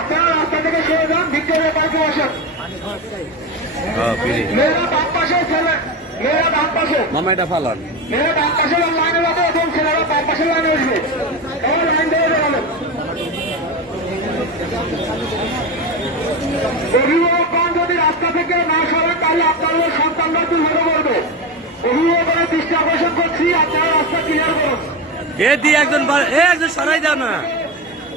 আপনারা রাস্তা থেকে সরে যান ভিক্টোরিয়া পার্কে হ্যাঁ মেয়েরা বাম পাশে ছেলে মেয়েরা বাম পাশে মামা, এটা ফালান। মেয়েরা বাম পাশে লাইনে যাবে এবং ছেলেরা বাম পাশে লাইনে আসবে এবার লাইন ধরে দাঁড়াবেন অভিভাবকগণ যদি রাস্তা থেকে না সরেন তাহলে আপনাদের সন্তানরা দুর্ঘটনা করবে অভিভাবকের দৃষ্টি আকর্ষণ করছি আপনারা রাস্তা ক্লিয়ার করুন এ দিয়ে একজন এ একজন সরাই দাও না।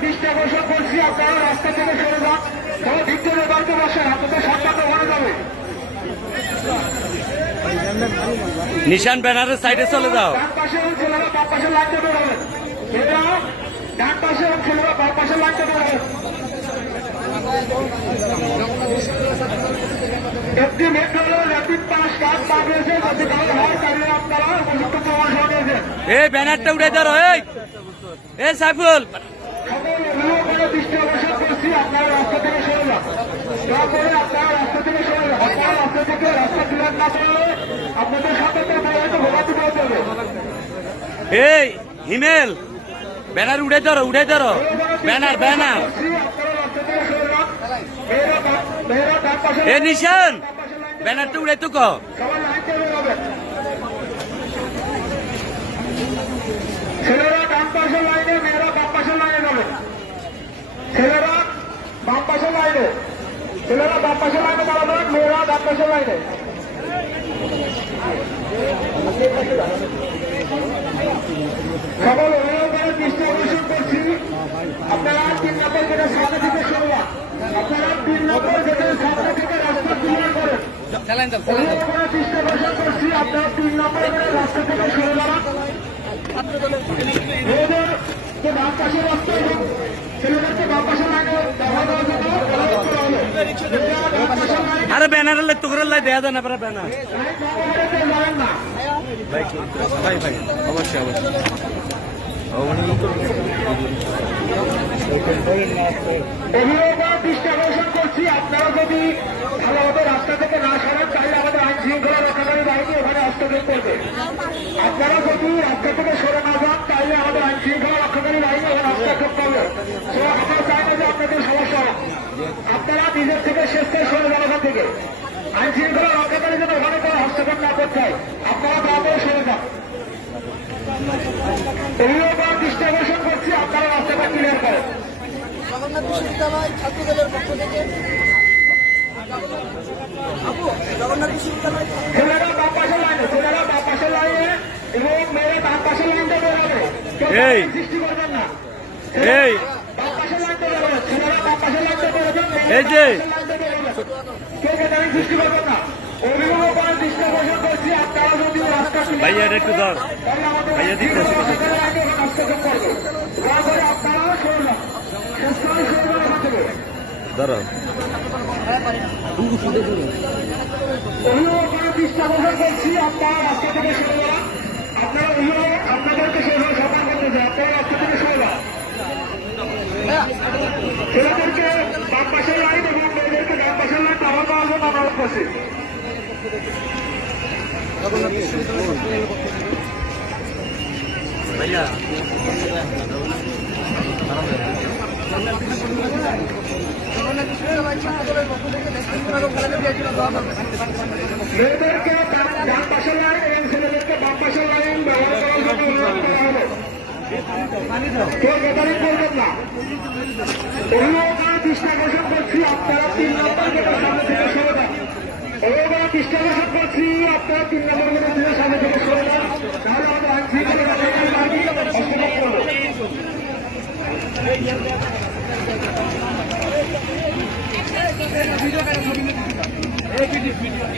করছি আপনারা রাস্তা থেকে সরে যান। তবে ভিক্টোরিয়া বাড়িতে বসেন আপনাদের ওখানে যাবে। নিশান ব্যানারের সাইডে চলে যাও। ডান পাশে এবং ছেলেরা বাম পাশে লাইনটা বেরোবেন এটা ডান পাশে ছেলেরা বাম পাশে লাইনটা বেরোবেন একটি মেট্রো রেল একটি কাজ পা দিয়েছে যদি কাজ হয় তাহলে আপনারা উপযুক্ত প্রমাণ সহ নিয়েছেন এ ব্যানারটা উঠে ধরো এই সাইফুল সকল অভিভাবকের দৃষ্টি আকর্ষণ করছি আপনারা রাস্তা থেকে সরে যান। তারপরে আপনারা রাস্তা থেকে সরে যান। আপনারা রাস্তা থেকে রাস্তা ক্লিয়ার না করলে আপনাদের সাথে তো হয়তো পড়ে যাবে এই হিমেল ব্যানার উড়ে ধরো উড়ে ধরো। Banner banner. এ নিশান! ব্যানারটা উড়ে তো কো। ছেলেরা ডান পাশের লাইনে মেয়েরা বাম পাশের লাইনে যাবে। ছেলেরা ছেলেরা বাম পাশের লাইনে দাঁড়াবেন মেয়েরা ডান পাশের লাইনে। সকল অভিভাবকের দৃষ্টি আকর্ষণ করছি। আপনারা তিন নম্বর গেটের সামনে থেকে সরবা আপনারা তিন নম্বর গেটের সামনে থেকে রাস্তা ক্লিয়ার করেন। দৃষ্টি আকর্ষণ করছি। আপনারা তিন নম্বর গেটের রাস্তা থেকে সরে যান মেয়েদের যে বাম পাশের রাস্তা এবং ছেলেদেরকে বাম পাশের লাইনে দেখা দেওয়ার জন্য অনুরোধ করা হলো মেয়েরা ডান পাশের লাইনে আরে ব্যানার হলে দেয়া যায় না ব্যানার ভাই ভাই অবশ্যই অবশ্যই আপনারা যদি থেকে আপনারা সরে তাহলে ওখানে সমস্যা। আপনারা নিজের থেকে শেষে সরে যান ওখান থেকে আইন শৃঙ্খলা রক্ষাকারী যেন ওখানে কোনো হস্তক্ষেপ না করতে হয় আপনারা তাড়াতাড়ি সরে যান অভিভাবক দৃষ্টি আকর্ষণ করছি। আপনারা রাস্তাটা ক্লিয়ার করেন। জগন্নাথ বিশ্ববিদ্যালয় ছাত্রদলের পক্ষ থেকে আপু জগন্নাথ বিশ্ববিদ্যালয় ছেলেরা বাম পাশের লাইনে ছেলেরা বাম পাশের লাইনে এবং মেয়েরা বাম পাশের লাইনটা বেরোবে। এই। সৃষ্টি করবেন না। এই। বাম পাশের লাইনটা বেরোবে। ছেলেরা বাম পাশের লাইনটা বেরোবেন এই যে। কেউ সৃষ্টি করবেন না। ভাইয়া একটু ধর ভাইয়া থেকে। ধরো ছেলেদেরকে বাম পাশের লাইন এবং মেয়েদেরকে ডান পাশের লাইন আমার পাওয়ার জন্য অনুরোধ করছি ভাইয়া জগন্নাথ বিশ্ববিদ্যালয় ছাত্রদলের পক্ষ থেকে নেতৃত্ব এবং খেলাধুলা দিয়েছিল দেওয়া হবে মেয়েদেরকে ডান ডান লাইন এবং ছেলেদেরকে বাম পাশের লাইন ব্যবহার করার জন্য কেউ বেকারি করবেন না। অভিভাবকের দৃষ্টি করছি আপনারা তিন নম্বর গেটের সামনে থেকে সরে যান। অভিভাবকের আপনারা তিন নম্বর